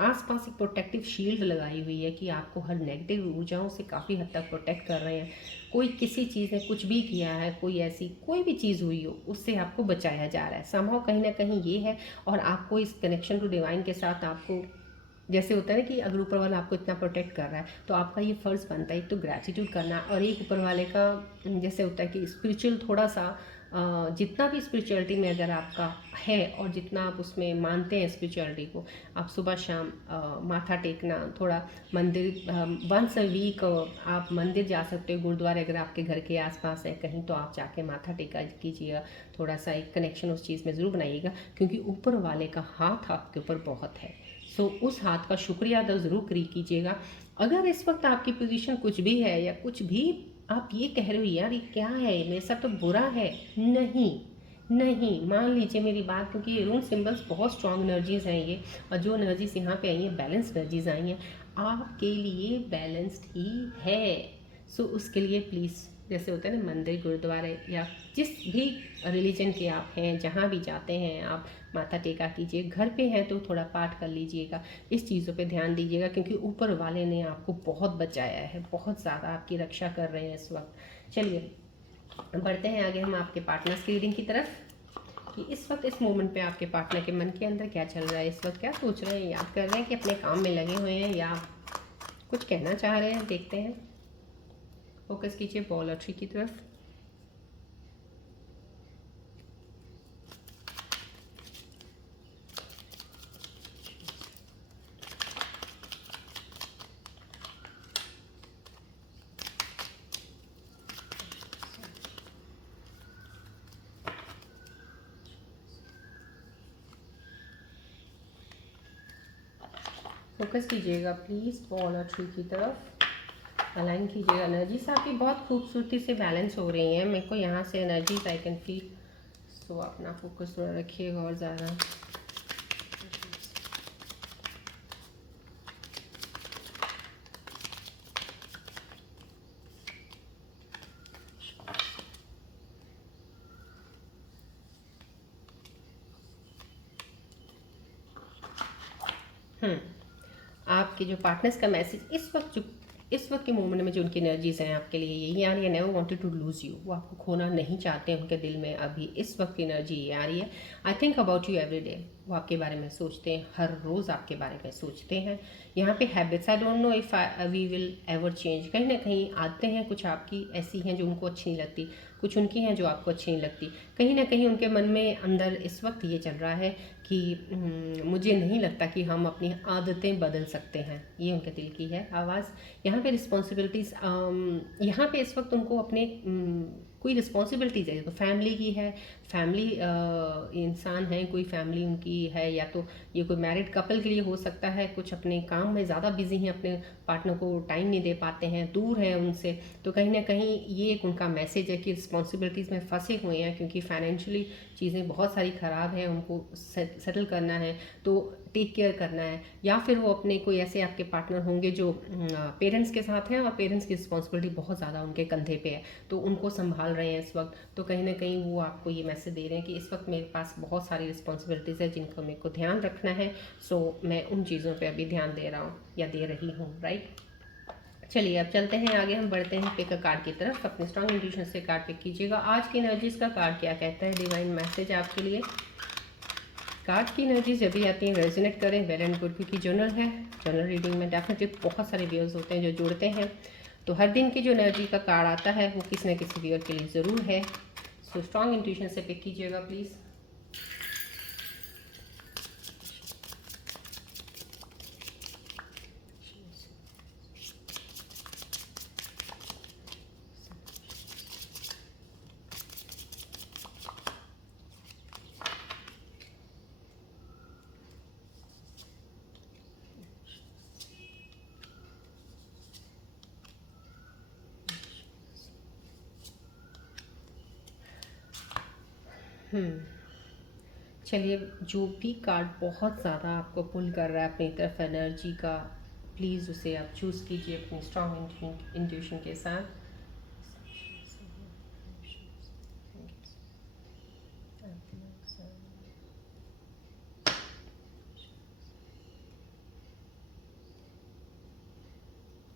आसपास एक प्रोटेक्टिव शील्ड लगाई हुई है कि आपको हर नेगेटिव ऊर्जाओं से काफ़ी हद तक प्रोटेक्ट कर रहे हैं। कोई किसी चीज़ ने कुछ भी किया है, कोई ऐसी कोई भी चीज़ हुई हो, उससे आपको बचाया जा रहा है समहाउ कहीं ना कहीं ये है। और आपको इस कनेक्शन टू डिवाइन के साथ आपको, जैसे होता है ना कि अगर ऊपर वाला आपको इतना प्रोटेक्ट कर रहा है तो आपका ये फ़र्ज़ बनता है एक तो ग्रैटिट्यूड करना, और एक ऊपर वाले का जैसे होता है कि स्पिरिचुअल थोड़ा सा जितना भी स्पिरिचुअलिटी में अगर आपका है और जितना आप उसमें मानते हैं स्पिरिचुअलिटी को, आप सुबह शाम माथा टेकना, थोड़ा मंदिर वंस अ वीक आप मंदिर जा सकते हो, गुरुद्वारे अगर आपके घर के आसपास है कहीं तो आप जाके माथा टेका कीजिएगा, थोड़ा सा एक कनेक्शन उस चीज़ में ज़रूर बनाइएगा, क्योंकि ऊपर वाले का हाथ आपके ऊपर बहुत है। सो उस हाथ का शुक्रिया अदा ज़रूर कीजिएगा। अगर इस वक्त आपकी पोजीशन कुछ भी है या कुछ भी आप ये कह रहे हो यार ये क्या है, मेरे साथ तो बुरा है, नहीं नहीं, मान लीजिए मेरी बात, क्योंकि ये रून सिंबल्स बहुत स्ट्रॉन्ग एनर्जीज़ हैं ये, और जो एनर्जीज यहाँ पे आई हैं बैलेंस एनर्जीज आई हैं, आपके लिए बैलेंस्ड ही है। सो उसके लिए प्लीज़, जैसे होता है ना मंदिर गुरुद्वारे या जिस भी रिलीजन के आप हैं, जहाँ भी जाते हैं आप माथा टेका कीजिए, घर पे हैं तो थोड़ा पाठ कर लीजिएगा, इस चीज़ों पे ध्यान दीजिएगा, क्योंकि ऊपर वाले ने आपको बहुत बचाया है, बहुत ज़्यादा आपकी रक्षा कर रहे हैं इस वक्त। चलिए बढ़ते हैं आगे हम आपके पार्टनर्स की रीडिंग की तरफ, कि इस वक्त इस मोमेंट पे आपके पार्टनर के मन के अंदर क्या चल रहा है, इस वक्त क्या सोच रहे हैं, याद कर रहे हैं कि अपने काम में लगे हुए हैं या कुछ कहना चाह रहे हैं। देखते हैं, फोकस कीजिए बॉल और ट्री की तरफ। फोकस कीजिएगा प्लीज़ बॉल और ट्री की तरफ, अलाइन कीजिएगा। एनर्जीज आपकी बहुत खूबसूरती से बैलेंस हो रही हैं, मेरे को यहाँ से एनर्जीज आई कैन फील। सो अपना फोकस थोड़ा रखिएगा और ज़्यादा। आपके जो पार्टनर्स का मैसेज इस वक्त के मोमेंट में जो उनकी एनर्जीज हैं आपके लिए यही आ रही है, never wanted to lose you, वो आपको खोना नहीं चाहते हैं उनके दिल में अभी इस वक्त की एनर्जी ये आ रही है। I think about you every day, वो आपके बारे में सोचते हैं, हर रोज़ आपके बारे में सोचते हैं। यहाँ पे habits, I don't know if we will ever change, कहीं ना कहीं आदतें हैं कुछ आपकी ऐसी हैं जो उनको अच्छी नहीं लगती, कुछ उनकी हैं जो आपको अच्छी नहीं लगती। कहीं ना कहीं उनके मन में अंदर इस वक्त ये चल रहा है कि मुझे नहीं लगता कि हम अपनी आदतें बदल सकते हैं, ये उनके दिल की है आवाज़। यहाँ पे रिस्पॉन्सिबिलिटीज़, यहाँ पे इस वक्त उनको अपने कोई रिस्पॉन्सिबिलिटीज़ है तो फैमिली की है, फैमिली इंसान है, कोई फैमिली उनकी है, या तो ये कोई मैरिड कपल के लिए हो सकता है, कुछ अपने काम में ज़्यादा बिजी हैं, अपने पार्टनर को टाइम नहीं दे पाते हैं, दूर हैं उनसे, तो कहीं ना कहीं ये एक उनका मैसेज है कि रिस्पॉन्सिबिलिटीज़ में फंसे हुए हैं क्योंकि फाइनेंशियली चीज़ें बहुत सारी ख़राब हैं, उनको सेटल करना है, तो टेक केयर करना है। या फिर वो अपने कोई ऐसे आपके पार्टनर होंगे जो पेरेंट्स के साथ हैं और पेरेंट्स की रिस्पॉन्सिबिलिटी बहुत ज़्यादा उनके कंधे पे है, तो उनको संभाल रहे हैं इस वक्त, तो कहीं ना कहीं वो आपको ये मैसेज दे रहे हैं कि इस वक्त मेरे पास बहुत सारी रिस्पॉन्सिबिलिटीज़ है जिनको मेरे को ध्यान रखना है, सो मैं उन चीज़ों पे अभी ध्यान दे रहा हूँ या दे रही हूँ, राइट। चलिए अब चलते हैं आगे, हम बढ़ते हैं पिक अ कार्ड की तरफ। अपने स्ट्रॉन्ग इंट्यूशन से कार्ड पिक कीजिएगा। आज की एनर्जीज का कार्ड क्या कहता है, डिवाइन मैसेज आपके लिए। कार्ड की एनर्जी जब भी आती हैं रेजोनेट करें, वेल एंड गुड, क्योंकि जर्नल है, जर्नल रीडिंग में डेफिनेटली बहुत सारे व्यूअर्स होते हैं जो जुड़ते हैं, तो हर दिन की जो एनर्जी का कार्ड आता है वो किसी न किसी व्यूअर के लिए ज़रूर है। सो स्ट्रॉन्ग इंट्यूशन से पिक कीजिएगा प्लीज़। चलिए, जो भी कार्ड बहुत ज़्यादा आपको पुल कर रहा है अपनी तरफ एनर्जी का, प्लीज़ उसे आप चूज़ कीजिए अपनी स्ट्रॉन्ग इंट्यूशन के साथ।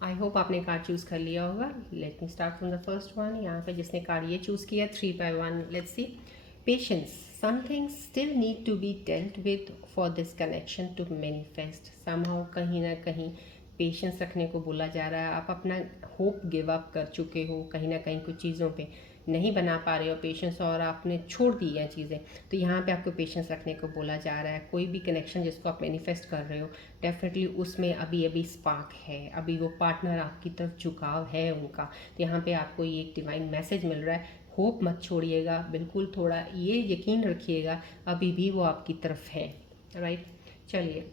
आई होप आपने कार्ड चूज़ कर लिया होगा। Let me start from the first one. यहाँ पे जिसने कार्ड ये चूज़ किया 3 by 1, let's see. Patience, some things still need to be dealt with for this connection to manifest somehow। कहीं ना कहीं पेशेंस रखने को बोला जा रहा है, आप अपना होप गिव अप कर चुके हो, कहीं ना कहीं कुछ चीज़ों पे नहीं बना पा रहे हो पेशेंस और आपने छोड़ दी हैं चीज़ें, तो यहाँ पे आपको पेशेंस रखने को बोला जा रहा है। कोई भी कनेक्शन जिसको आप मैनिफेस्ट कर रहे हो, डेफिनेटली उसमें अभी अभी स्पार्क है, अभी वो पार्टनर आपकी तरफ झुकाव है उनका, तो यहाँ पे आपको ये एक डिवाइन मैसेज मिल रहा है। होप मत छोड़िएगा, बिल्कुल थोड़ा ये यकीन रखिएगा अभी भी वो आपकी तरफ है, राइट। चलिए,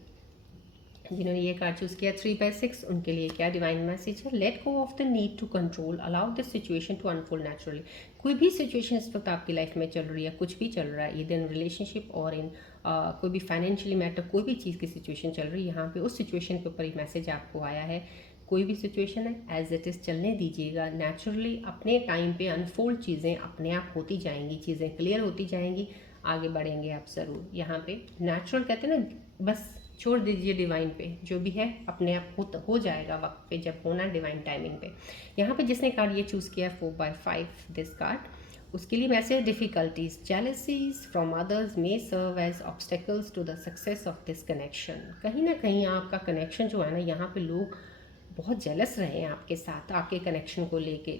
जिन्होंने ये कार्ड चूज़ किया 3 by 6, उनके लिए क्या डिवाइन मैसेज है। Let go of the need to control, allow this situation to unfold naturally. कोई भी सिचुएशन इस वक्त आपकी लाइफ में चल रही है, कुछ भी चल रहा है, इधर इन रिलेशनशिप और इन कोई भी फाइनेंशियली मैटर, कोई भी चीज़ की सिचुएशन चल रही है, यहाँ पे उस सिचुएशन के ऊपर ही मैसेज आपको आया है। कोई भी सिचुएशन है एज इट इज़ चलने दीजिएगा, नेचुरली अपने टाइम पे अनफोल्ड चीज़ें अपने आप होती जाएंगी, चीज़ें क्लियर होती जाएंगी, आगे बढ़ेंगे आप ज़रूर। यहाँ पे नेचुरल कहते हैं ना, बस छोड़ दीजिए डिवाइन पे, जो भी है अपने आप हो जाएगा वक्त पे, जब होना डिवाइन टाइमिंग पे। यहाँ पे जिसने कार्ड ये चूज़ किया 4 by 5 दिस कार्ड, उसके लिए message difficulties, jealousies from others may serve as obstacles to the success of this connection. कहीं ना कहीं आपका कनेक्शन जो है ना, यहाँ पे लोग बहुत जेलस रहे हैं आपके साथ, आपके कनेक्शन को लेके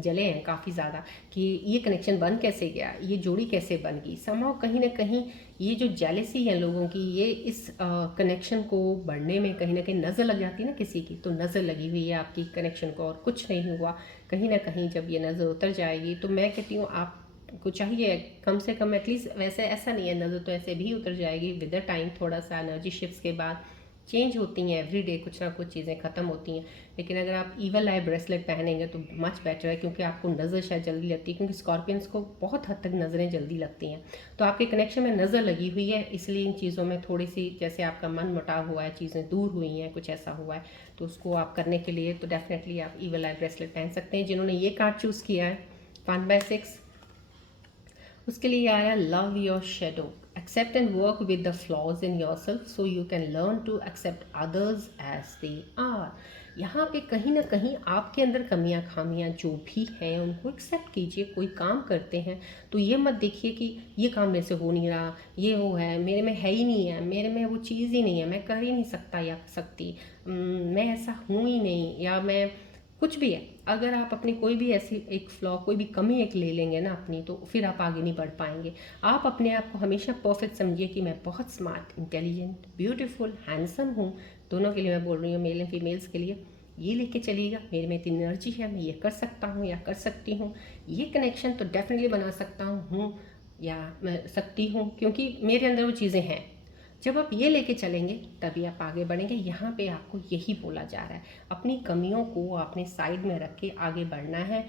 जले हैं काफ़ी ज़्यादा कि ये कनेक्शन बन कैसे गया, ये जोड़ी कैसे बन गई। समहाउ कहीं ना कहीं ये जो जेलसी है लोगों की, ये इस कनेक्शन को बढ़ने में कहीं ना कहीं नज़र लग जाती है ना किसी की, तो नज़र लगी हुई है आपकी कनेक्शन को और कुछ नहीं हुआ। कहीं ना कहीं जब ये नज़र उतर जाएगी, तो मैं कहती हूँ आपको चाहिए कम से कम एटलीस्ट, वैसे ऐसा नहीं है, नज़र तो ऐसे भी उतर जाएगी विद द टाइम, थोड़ा सा एनर्जी शिफ्ट्स के बाद चेंज होती हैं, एवरी डे कुछ ना कुछ चीज़ें ख़त्म होती हैं। लेकिन अगर आप ईवल आई ब्रेसलेट पहनेंगे तो मच बेटर है, क्योंकि आपको नज़र शायद जल्दी लगती है, क्योंकि स्कॉर्पियंस को बहुत हद तक नज़रें जल्दी लगती हैं, तो आपके कनेक्शन में नज़र लगी हुई है, इसलिए इन चीज़ों में थोड़ी सी, जैसे आपका मन मुटाव हुआ है, चीज़ें दूर हुई हैं, कुछ ऐसा हुआ है, तो उसको आप करने के लिए तो डेफिनेटली आप ईवल आई ब्रेसलेट पहन सकते हैं। जिन्होंने ये कार्ड चूज़ किया है 1 by 6, उसके लिए आया love your shadow, accept and work with the flaws in yourself so you can learn to accept others as they are. यहाँ पे कहीं ना कहीं आपके अंदर कमियां खामियां जो भी हैं उनको एक्सेप्ट कीजिए। कोई काम करते हैं तो ये मत देखिए कि ये काम मेरे से हो नहीं रहा, ये वो है, मेरे में है ही नहीं है, मेरे में वो चीज़ ही नहीं है, मैं कर ही नहीं सकता या सकती, मैं ऐसा हूँ ही नहीं, या मैं कुछ भी है। अगर आप अपनी कोई भी ऐसी एक फ्लॉ, कोई भी कमी एक ले लेंगे ना अपनी, तो फिर आप आगे नहीं बढ़ पाएंगे। आप अपने आप को हमेशा परफेक्ट समझिए कि मैं बहुत स्मार्ट, इंटेलिजेंट, ब्यूटीफुल, हैंडसम हूँ। दोनों के लिए मैं बोल रही हूँ, मेल एंड फीमेल्स के लिए। ये लेके चलिएगा, मेरे में इतनी एनर्जी है, मैं ये कर सकता हूँ या कर सकती हूँ। ये कनेक्शन तो डेफिनेटली बना सकता हूँ या मैं सकती हूँ, क्योंकि मेरे अंदर वो चीज़ें हैं। जब आप ये लेके चलेंगे तभी आप आगे बढ़ेंगे। यहाँ पे आपको यही बोला जा रहा है, अपनी कमियों को आपने साइड में रख के आगे बढ़ना है,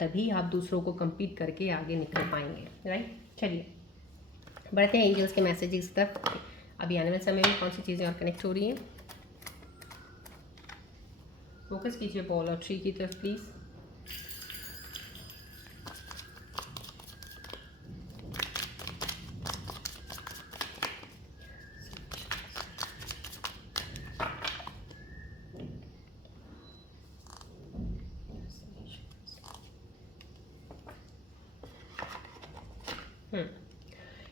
तभी आप दूसरों को compete करके आगे निकल पाएंगे। राइट, चलिए बढ़ते हैं एंजल्स के मैसेजेस तक। अभी आने वाले समय में कौन सी चीज़ें और कनेक्ट हो रही हैं, फोकस कीजिए बॉल और ट्री की तरफ प्लीज़।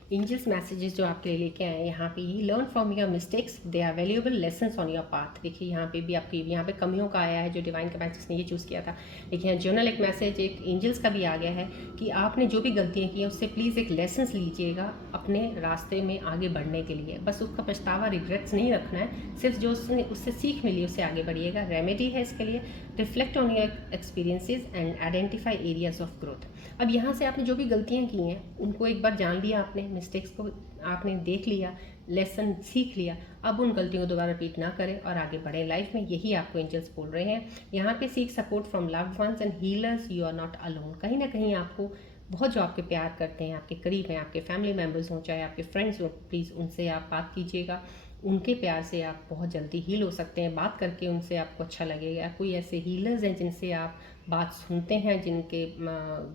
एंजल्स मैसेजेस जो आपके लिए लेके आए हैं यहाँ पे, ये learn from your mistakes, they are valuable lessons on your path. देखिए यहाँ पे भी आपकी यहाँ पे कमियों का आया है, जो डिवाइन के मैसेज ने ये चूज़ किया था। देखिए यहाँ जर्नल एक मैसेज एक एंजल्स का भी आ गया है कि आपने जो भी गलतियाँ की हैं उससे प्लीज़ एक लेसन्स लीजिएगा अपने रास्ते में आगे बढ़ने के लिए। बस उसका पछतावा, रिग्रेट्स नहीं रखना है, सिर्फ जो उससे सीख मिली उससे आगे बढ़िएगा। रेमेडी है इसके लिए, reflect on your experiences and identify areas of growth. अब यहाँ से आपने जो भी गलतियाँ की हैं उनको एक बार जान लिया, आपने मिस्टेक्स को आपने देख लिया, लेसन सीख लिया। अब उन गलतियों को दोबारा रिपीट ना करें और आगे बढ़ें लाइफ में। यही आपको एंजल्स बोल रहे हैं यहाँ पे। Seek support from loved ones and healers, you are not alone. कहीं ना कहीं आपको बहुत जो आपके प्यार करते हैं, आपके करीब हैं, आपके फैमिली मेम्बर्स हों चाहे आपके फ्रेंड्स हों, प्लीज़ उनसे आप बात कीजिएगा। उनके प्यार से आप बहुत जल्दी हील हो सकते हैं। बात करके उनसे आपको अच्छा लगेगा। कोई ऐसे हीलर्स हैं जिनसे आप बात सुनते हैं, जिनके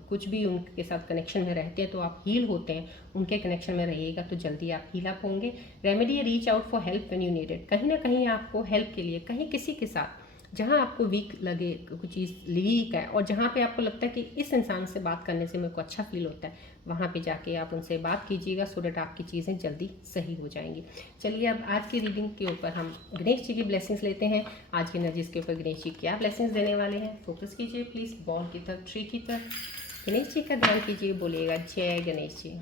कुछ भी उनके साथ कनेक्शन में रहते हैं तो आप हील होते हैं, उनके कनेक्शन में रहिएगा तो जल्दी आप हील अप होंगे। Remedy, reach out for help when you need it. कहीं ना कहीं आपको हेल्प के लिए, कहीं किसी के साथ जहाँ आपको वीक लगे, कोई चीज़ वीक है और जहाँ पे आपको लगता है कि इस इंसान से बात करने से मेरे को अच्छा फील होता है, वहाँ पे जाके आप उनसे बात कीजिएगा सो डैट आपकी चीज़ें जल्दी सही हो जाएंगी। चलिए अब आज की रीडिंग के ऊपर हम गणेश जी की ब्लेसिंग्स लेते हैं। आज की एनर्जीज के ऊपर गणेश जी क्या ब्लेसिंग्स देने वाले हैं, फोकस कीजिए प्लीज़ बॉल की तरफ, ट्री की तरफ। गणेश जी का ध्यान कीजिए, बोलिएगा जय गणेश जी।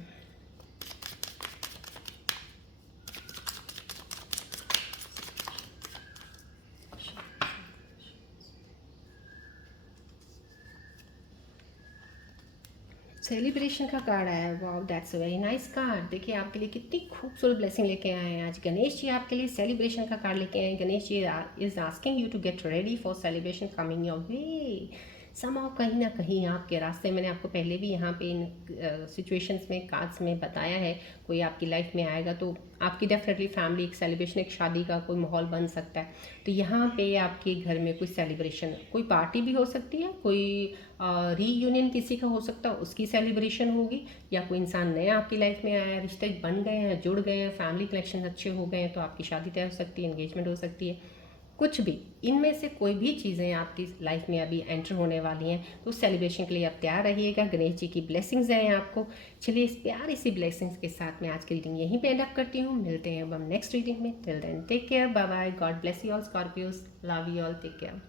सेलिब्रेशन का कार्ड आया है, wow that's a very nice card. देखिए आपके लिए कितनी खूबसूरत ब्लेसिंग लेके आए हैं आज गणेश जी। आपके लिए सेलिब्रेशन का कार्ड लेके आए हैं। Ganesh ji is asking you to get ready for celebration coming your way. समाओ कहीं ना कहीं आपके रास्ते, मैंने आपको पहले भी यहाँ पे इन सिचुएशंस में कार्ड्स में बताया है, कोई आपकी लाइफ में आएगा तो आपकी डेफिनेटली फैमिली एक सेलिब्रेशन, एक शादी का कोई माहौल बन सकता है। तो यहाँ पे आपके घर में कोई सेलिब्रेशन, कोई पार्टी भी हो सकती है, कोई रीयूनियन किसी का हो सकता है, उसकी सेलिब्रेशन होगी, या कोई इंसान नया आपकी लाइफ में आया है, रिश्ते बन गए हैं, जुड़ गए हैं, फैमिली कनेक्शन अच्छे हो गए हैं तो आपकी शादी तय हो सकती है, एंगेजमेंट हो सकती है। कुछ भी इनमें से कोई भी चीज़ें आपकी लाइफ में अभी एंटर होने वाली हैं तो उस सेलिब्रेशन के लिए आप तैयार रहिएगा। गणेश जी की ब्लेसिंग्स हैं आपको। चलिए इस प्यारी सी ब्लेसिंग्स के साथ मैं आज की रीडिंग यहीं पे एंड अप करती हूँ। मिलते हैं अब हम नेक्स्ट रीडिंग में। Till then take care, bye bye, God bless you all Scorpios, love you all, take care.